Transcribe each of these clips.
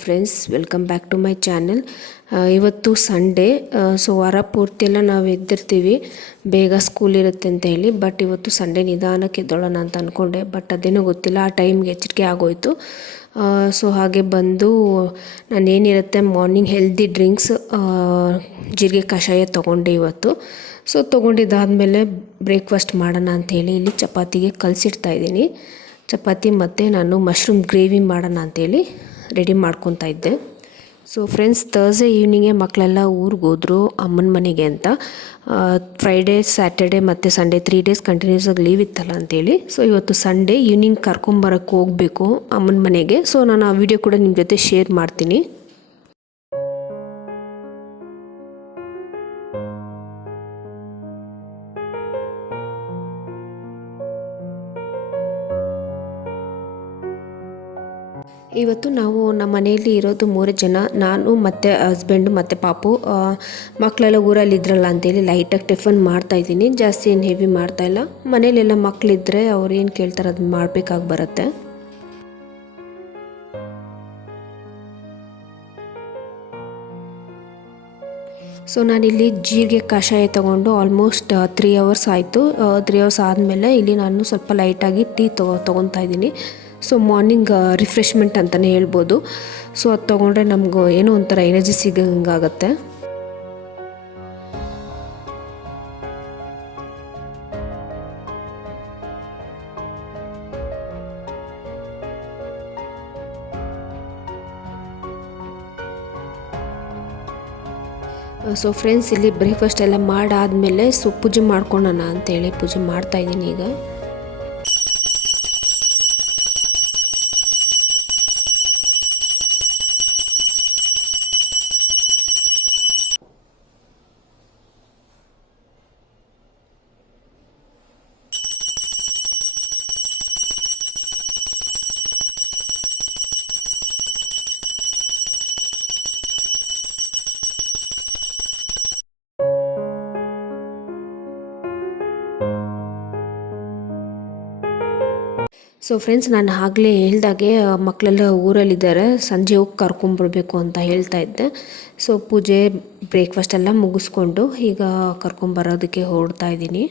Friends, welcome back to my channel. ಇವತ್ತು Sunday. So ವಾರ ಪೂರ್ತಿ ಎಲ್ಲ ನಾವು ಎದ್ದಿರ್ತೀವಿ, ಬೇಗ ಸ್ಕೂಲ್ ಇರುತ್ತೆ ಅಂತ ಹೇಳಿ. ಬಟ್ ಇವತ್ತು ಸಂಡೇ ನಿಧಾನಕ್ಕೆ ಎದ್ದೋಳೋಣ ಅಂತ ಅಂದ್ಕೊಂಡೆ, ಬಟ್ ಅದೇನೋ ಗೊತ್ತಿಲ್ಲ, ಆ ಟೈಮ್ಗೆ ಎಚ್ಚರಿಕೆ ಆಗೋಯಿತು. ಸೊ ಹಾಗೆ ಬಂದು ನಾನೇನಿರುತ್ತೆ ಮಾರ್ನಿಂಗ್ ಹೆಲ್ದಿ ಡ್ರಿಂಕ್ಸ್, ಜೀರಿಗೆ ಕಷಾಯ ತೊಗೊಂಡೆ ಇವತ್ತು. ಸೊ ತೊಗೊಂಡಿದ್ದಾದಮೇಲೆ ಬ್ರೇಕ್ಫಾಸ್ಟ್ ಮಾಡೋಣ ಅಂಥೇಳಿ ಇಲ್ಲಿ ಚಪಾತಿಗೆ ಕಲಸಿಡ್ತಾಯಿದ್ದೀನಿ. ಚಪಾತಿ ಮತ್ತು ನಾನು ಮಶ್ರೂಮ್ ಗ್ರೇವಿ ಮಾಡೋಣ ಅಂಥೇಳಿ ರೆಡಿ ಮಾಡ್ಕೊತಾ ಇದ್ದೆ. ಸೊ ಫ್ರೆಂಡ್ಸ್, ಥರ್ಸ್ಡೇ ಈವ್ನಿಂಗೇ ಮಕ್ಕಳೆಲ್ಲ ಊರಿಗೆ ಹೋದರು ಅಮ್ಮನ ಮನೆಗೆ ಅಂತ. ಫ್ರೈಡೇ, ಸ್ಯಾಟರ್ಡೇ ಮತ್ತು ಸಂಡೇ 3 ಡೇಸ್ ಕಂಟಿನ್ಯೂಸ್ ಆಗಿ ಲೀವ್ ಇತ್ತಲ್ಲ ಅಂಥೇಳಿ. ಸೊ ಇವತ್ತು ಸಂಡೇ ಈವ್ನಿಂಗ್ ಕರ್ಕೊಂಬರೋಕ್ಕೆ ಹೋಗಬೇಕು ಅಮ್ಮನ ಮನೆಗೆ. ಸೊ ನಾನು ಆ ವಿಡಿಯೋ ಕೂಡ ನಿಮ್ಮ ಜೊತೆ ಶೇರ್ ಮಾಡ್ತೀನಿ. ಇವತ್ತು ನಾವು ನಮ್ಮ ಮನೆಯಲ್ಲಿ ಇರೋದು 3 ಜನ, ನಾನು ಮತ್ತು ಹಸ್ಬೆಂಡು ಮತ್ತು ಪಾಪು. ಮಕ್ಕಳೆಲ್ಲ ಊರಲ್ಲಿ ಇದ್ರಲ್ಲ ಅಂತೇಳಿ ಲೈಟಾಗಿ ಟಿಫನ್ ಮಾಡ್ತಾಯಿದ್ದೀನಿ, ಜಾಸ್ತಿ ಏನು ಹೆವಿ ಮಾಡ್ತಾಯಿಲ್ಲ. ಮನೇಲೆಲ್ಲ ಮಕ್ಕಳಿದ್ರೆ ಅವ್ರು ಏನು ಕೇಳ್ತಾರೆ ಅದನ್ನ ಮಾಡಬೇಕಾಗಿ ಬರುತ್ತೆ. ಸೊ ನಾನಿಲ್ಲಿ ಜೀರಿಗೆ ಕಷಾಯ ತೊಗೊಂಡು ಆಲ್ಮೋಸ್ಟ್ 3 ಅವರ್ಸ್ ಆಯಿತು. 3 ಅವರ್ಸ್ ಆದಮೇಲೆ ಇಲ್ಲಿ ನಾನು ಸ್ವಲ್ಪ ಲೈಟಾಗಿ ಟೀ ತೊಗೊತಾ ಇದ್ದೀನಿ. ಸೊ ಮಾರ್ನಿಂಗ್ ರಿಫ್ರೆಶ್ಮೆಂಟ್ ಅಂತಲೇ ಹೇಳ್ಬೋದು. ಸೊ ಅದು ತೊಗೊಂಡ್ರೆ ನಮಗೂ ಏನೋ ಒಂಥರ ಎನರ್ಜಿ ಸಿಗೋಂಗಾಗತ್ತೆ. ಸೊ ಫ್ರೆಂಡ್ಸ್, ಇಲ್ಲಿ ಬ್ರೇಕ್ಫಾಸ್ಟ್ ಎಲ್ಲ ಮಾಡಾದಮೇಲೆ ಪೂಜೆ ಮಾಡ್ಕೊಳ್ಳೋಣ ಅಂತೇಳಿ ಪೂಜೆ ಮಾಡ್ತಾಯಿದ್ದೀನಿ ಈಗ. ಸೊ ಫ್ರೆಂಡ್ಸ್, ನಾನು ಆಗಲೇ ಹೇಳ್ದಾಗೆ ಮಕ್ಕಳೆಲ್ಲ ಊರಲ್ಲಿದ್ದಾರೆ, ಸಂಜೆ ಹೋಗಿ ಕರ್ಕೊಂಬರ್ಬೇಕು ಅಂತ ಹೇಳ್ತಾ ಇದ್ದೆ. ಸೊ ಪೂಜೆ ಬ್ರೇಕ್ಫಾಸ್ಟ್ ಎಲ್ಲ ಮುಗಿಸ್ಕೊಂಡು ಈಗ ಕರ್ಕೊಂಬರೋದಕ್ಕೆ ಹೊರಡ್ತಾ ಇದ್ದೀನಿ.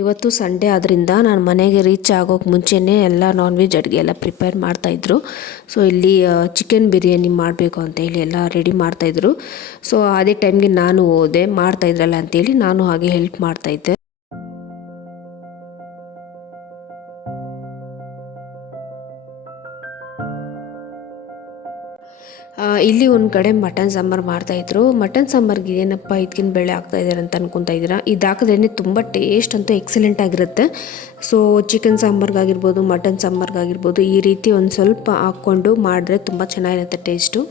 ಇವತ್ತು ಸಂಡೇ ಆದ್ದರಿಂದ ನಾನು ಮನೆಗೆ ರೀಚ್ ಆಗೋಕ್ಕೆ ಮುಂಚೆನೇ ಎಲ್ಲ ನಾನ್ ವೆಜ್ ಅಡುಗೆ ಎಲ್ಲ ಪ್ರಿಪೇರ್ ಮಾಡ್ತಾಯಿದ್ರು. ಸೊ ಇಲ್ಲಿ ಚಿಕನ್ ಬಿರಿಯಾನಿ ಮಾಡಬೇಕು ಅಂತ ಹೇಳಿ ಎಲ್ಲ ರೆಡಿ ಮಾಡ್ತಾಯಿದ್ರು. ಸೊ ಅದೇ ಟೈಮ್ಗೆ ನಾನು ಹೋದೆ, ಮಾಡ್ತಾಯಿದ್ರಲ್ಲ ಅಂತೇಳಿ ನಾನು ಹಾಗೆ ಹೆಲ್ಪ್ ಮಾಡ್ತಾಯಿದ್ದೆ. ಇಲ್ಲಿ ಒಂದು ಕಡೆ ಮಟನ್ ಸಾಂಬಾರು ಮಾಡ್ತಾಯಿದ್ರು. ಮಟನ್ ಸಾಂಬಾರಿಗೆ ಏನಪ್ಪ ಇದಕ್ಕಿನ ಬೇಳೆ ಹಾಕ್ತಾಯಿದ್ದಾರೆ ಅಂತ ಅನ್ಕೊತಾ ಇದ್ದೀರಾ. ಇದು ಹಾಕಿದ್ರೇ ತುಂಬ ಟೇಸ್ಟ್ ಅಂತೂ ಎಕ್ಸಲೆಂಟ್ ಆಗಿರುತ್ತೆ. ಸೊ ಚಿಕನ್ ಸಾಂಬಾರ್ಗಾಗಿರ್ಬೋದು, ಮಟನ್ ಸಾಂಬಾರ್ಗಾಗಿರ್ಬೋದು, ಈ ರೀತಿ ಒಂದು ಸ್ವಲ್ಪ ಹಾಕ್ಕೊಂಡು ಮಾಡಿದ್ರೆ ತುಂಬ ಚೆನ್ನಾಗಿರುತ್ತೆ ಟೇಸ್ಟು.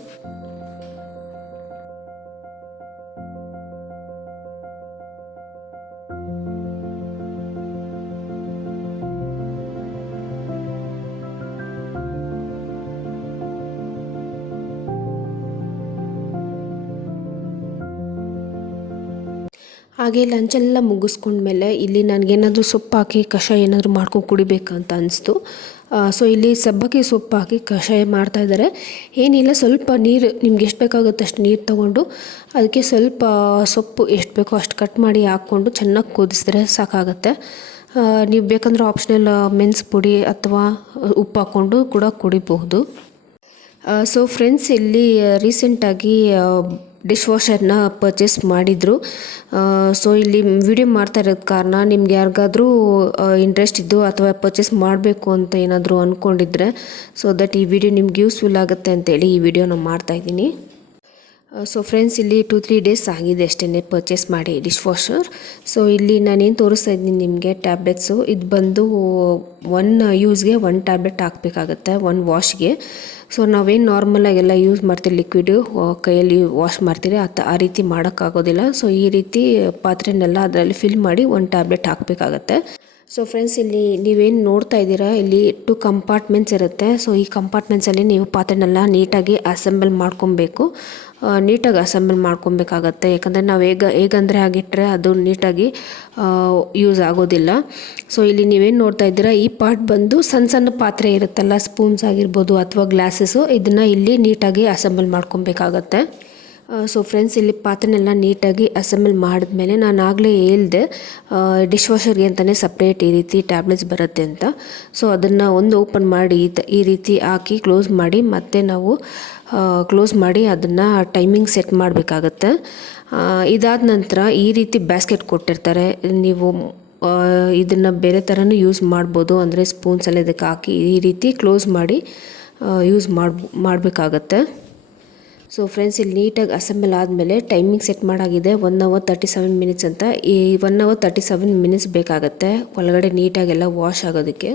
ಹಾಗೆ ಲಂಚೆಲ್ಲ ಮುಗಿಸ್ಕೊಂಡ್ಮೇಲೆ ಇಲ್ಲಿ ನನಗೇನಾದರೂ ಸೊಪ್ಪು ಹಾಕಿ ಕಷಾಯ ಏನಾದರೂ ಮಾಡ್ಕೊಂಡು ಕುಡಿಬೇಕಂತ ಅನಿಸ್ತು. ಸೊ ಇಲ್ಲಿ ಸಬ್ಬಕ್ಕಿ ಸೊಪ್ಪು ಹಾಕಿ ಕಷಾಯ ಮಾಡ್ತಾಯಿದ್ದಾರೆ. ಏನಿಲ್ಲ, ಸ್ವಲ್ಪ ನೀರು, ನಿಮ್ಗೆ ಎಷ್ಟು ಬೇಕಾಗುತ್ತೆ ಅಷ್ಟು ನೀರು ತೊಗೊಂಡು ಅದಕ್ಕೆ ಸ್ವಲ್ಪ ಸೊಪ್ಪು ಎಷ್ಟು ಬೇಕೋ ಅಷ್ಟು ಕಟ್ ಮಾಡಿ ಹಾಕ್ಕೊಂಡು ಚೆನ್ನಾಗಿ ಕುದಿಸಿದ್ರೆ ಸಾಕಾಗುತ್ತೆ. ನೀವು ಬೇಕಂದ್ರೆ ಆಪ್ಷನಲ್ ಮೆಣಸು ಪುಡಿ ಅಥವಾ ಉಪ್ಪು ಹಾಕ್ಕೊಂಡು ಕೂಡ ಕುಡಿಬಹುದು. ಸೊ ಫ್ರೆಂಡ್ಸ್, ಇಲ್ಲಿ ರೀಸೆಂಟಾಗಿ ಡಿಶ್ ವಾಷರ್ನ ಪರ್ಚೇಸ್ ಮಾಡಿದರು. ಸೊ ಇಲ್ಲಿ ವಿಡಿಯೋ ಮಾಡ್ತಾ ಇರೋದು ಕಾರಣ ನಿಮ್ಗೆ ಯಾರಿಗಾದರೂ ಇಂಟ್ರೆಸ್ಟ್ ಇದ್ದು ಅಥವಾ ಪರ್ಚೇಸ್ ಮಾಡಬೇಕು ಅಂತ ಏನಾದರೂ ಅಂದ್ಕೊಂಡಿದ್ರೆ, ಸೊ ದಟ್ ಈ ವಿಡಿಯೋ ನಿಮ್ಗೆ ಯೂಸ್ಫುಲ್ ಆಗುತ್ತೆ ಅಂತೇಳಿ ಈ ವಿಡಿಯೋನ ಮಾಡ್ತಾಯಿದ್ದೀನಿ. ಸೊ ಫ್ರೆಂಡ್ಸ್, ಇಲ್ಲಿ 2-3 ಡೇಸ್ ಆಗಿದೆ ಅಷ್ಟೇ ಪರ್ಚೇಸ್ ಮಾಡಿ ಡಿಶ್ ವಾಷರ್. ಸೊ ಇಲ್ಲಿ ನಾನೇನು ತೋರಿಸ್ತಾ ಇದ್ದೀನಿ ನಿಮಗೆ ಟ್ಯಾಬ್ಲೆಟ್ಸು. ಇದು ಬಂದು 1 ಯೂಸ್ಗೆ 1 ಟ್ಯಾಬ್ಲೆಟ್ ಹಾಕಬೇಕಾಗತ್ತೆ 1 ವಾಶ್ಗೆ. ಸೊ ನಾವೇನು ನಾರ್ಮಲಾಗೆಲ್ಲ ಯೂಸ್ ಮಾಡ್ತೀವಿ ಲಿಕ್ವಿಡು ಕೈಯಲ್ಲಿ ವಾಶ್ ಮಾಡ್ತೀರಿ ಆ ರೀತಿ ಮಾಡೋಕ್ಕಾಗೋದಿಲ್ಲ. ಸೊ ಈ ರೀತಿ ಪಾತ್ರೆನೆಲ್ಲ ಅದರಲ್ಲಿ ಫಿಲ್ ಮಾಡಿ 1 ಟ್ಯಾಬ್ಲೆಟ್ ಹಾಕಬೇಕಾಗತ್ತೆ. ಸೊ ಫ್ರೆಂಡ್ಸ್, ಇಲ್ಲಿ ನೀವೇನು ನೋಡ್ತಾ ಇದ್ದೀರಾ, ಇಲ್ಲಿ 2 ಕಂಪಾರ್ಟ್ಮೆಂಟ್ಸ್ ಇರುತ್ತೆ. ಸೊ ಈ ಕಂಪಾರ್ಟ್ಮೆಂಟ್ಸಲ್ಲಿ ನೀವು ಪಾತ್ರೆನೆಲ್ಲ ನೀಟಾಗಿ ಅಸೆಂಬಲ್ ಮಾಡ್ಕೊಬೇಕು. ನೀಟಾಗಿ ಅಸೆಂಬಲ್ ಮಾಡ್ಕೊಬೇಕಾಗತ್ತೆ. ಯಾಕಂದರೆ ನಾವು ಹೇಗಂದರೆ ಆಗಿಟ್ಟರೆ ಅದು ನೀಟಾಗಿ ಯೂಸ್ ಆಗೋದಿಲ್ಲ. ಸೊ ಇಲ್ಲಿ ನೀವೇನು ನೋಡ್ತಾ ಇದ್ದೀರಾ, ಈ ಪಾರ್ಟ್ ಬಂದು ಸಣ್ಣ ಸಣ್ಣ ಪಾತ್ರೆ ಇರುತ್ತಲ್ಲ, ಸ್ಪೂನ್ಸ್ ಆಗಿರ್ಬೋದು ಅಥವಾ ಗ್ಲಾಸಸ್ಸು, ಇದನ್ನು ಇಲ್ಲಿ ನೀಟಾಗಿ ಅಸೆಂಬಲ್ ಮಾಡ್ಕೊಬೇಕಾಗತ್ತೆ. ಸೊ ಫ್ರೆಂಡ್ಸ್, ಇಲ್ಲಿ ಪಾತ್ರೆನೆಲ್ಲ ನೀಟಾಗಿ ಅಸೆಂಬಲ್ ಮಾಡಿದ್ಮೇಲೆ ನಾನು ಆಗಲೇ ಹೇಳಿದೆ ಡಿಶ್ ವಾಷರ್ಗೆ ಅಂತಲೇ ಸಪ್ರೇಟ್ ಈ ರೀತಿ ಟ್ಯಾಬ್ಲೆಟ್ಸ್ ಬರುತ್ತೆ ಅಂತ. ಸೊ ಅದನ್ನು ಓಪನ್ ಮಾಡಿ ಈ ರೀತಿ ಹಾಕಿ ಕ್ಲೋಸ್ ಮಾಡಿ ಮತ್ತೆ ನಾವು ಕ್ಲೋಸ್ ಮಾಡಿ ಅದನ್ನು ಟೈಮಿಂಗ್ ಸೆಟ್ ಮಾಡಬೇಕಾಗತ್ತೆ. ಇದಾದ ನಂತರ ಈ ರೀತಿ ಬ್ಯಾಸ್ಕೆಟ್ ಕೊಟ್ಟಿರ್ತಾರೆ. ನೀವು ಇದನ್ನು ಬೇರೆ ಥರನೂ ಯೂಸ್ ಮಾಡ್ಬೋದು. ಅಂದರೆ ಸ್ಪೂನ್ಸೆಲ್ಲ ಇದಕ್ಕೆ ಹಾಕಿ ಈ ರೀತಿ ಕ್ಲೋಸ್ ಮಾಡಿ ಯೂಸ್ ಮಾಡಬೇಕಾಗತ್ತೆ. ಸೊ ಫ್ರೆಂಡ್ಸ್, ಇಲ್ಲಿ ನೀಟಾಗಿ ಅಸೆಂಬಲ್ ಆದಮೇಲೆ ಟೈಮಿಂಗ್ ಸೆಟ್ ಮಾಡಾಗಿದೆ 1 hour 37 minutes ಅಂತ. ಈ 1 hour 37 minutes ಬೇಕಾಗತ್ತೆ ಒಳಗಡೆ ನೀಟಾಗೆಲ್ಲ ವಾಶ್ ಆಗೋದಕ್ಕೆ.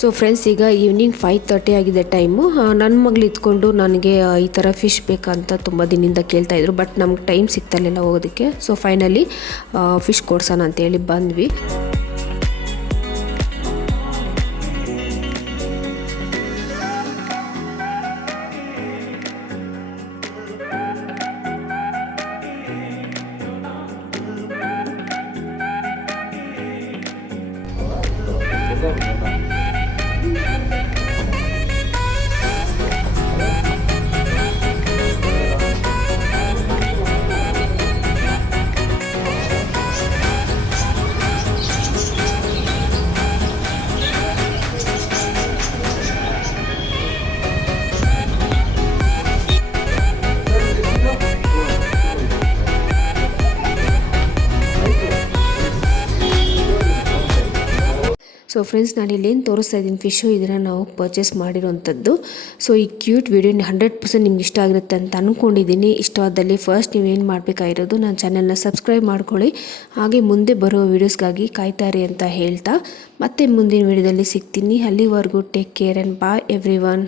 ಸೊ ಫ್ರೆಂಡ್ಸ್, ಈಗ ಈವ್ನಿಂಗ್ 5:30 ಆಗಿದೆ ಟೈಮು. ನನ್ನ ಮಗಳು ಇದ್ಕೊಂಡು ನನಗೆ ಈ ಥರ ಫಿಶ್ ಬೇಕಂತ ತುಂಬ ದಿನದಿಂದ ಕೇಳ್ತಾಯಿದ್ರು. ಬಟ್ ನಮ್ಗೆ ಟೈಮ್ ಸಿಗ್ತಲಿಲ್ಲ ಹೋಗೋದಕ್ಕೆ. ಸೊ ಫೈನಲಿ ಫಿಶ್ ಕೊಡ್ಸೋಣ ಅಂತೇಳಿ ಬಂದ್ವಿ. ಸೊ ಫ್ರೆಂಡ್ಸ್, ನಾನು ಇಲ್ಲೇನು ತೋರಿಸ್ತಾ ಇದ್ದೀನಿ ಫಿಶು, ಇದನ್ನು ನಾವು ಪರ್ಚೇಸ್ ಮಾಡಿರೋವಂಥದ್ದು. ಸೊ ಈ ಕ್ಯೂಟ್ ವಿಡಿಯೋ 100% ನಿಮ್ಗೆ ಇಷ್ಟ ಆಗಿರುತ್ತೆ ಅಂತ ಅಂದ್ಕೊಂಡಿದ್ದೀನಿ. ಇಷ್ಟವಾದಲ್ಲಿ ಫಸ್ಟ್ ನೀವೇನು ಮಾಡಬೇಕಾಗಿರೋದು, ನನ್ನ ಚಾನೆಲ್ನ ಸಬ್ಸ್ಕ್ರೈಬ್ ಮಾಡ್ಕೊಳ್ಳಿ. ಹಾಗೆ ಮುಂದೆ ಬರೋ ವೀಡಿಯೋಸ್ಗಾಗಿ ಕಾಯ್ತಾರೆ ಅಂತ ಹೇಳ್ತಾ ಮತ್ತೆ ಮುಂದಿನ ವಿಡಿಯೋದಲ್ಲಿ ಸಿಗ್ತೀನಿ. ಅಲ್ಲಿವರೆಗೂ take care and bye every one.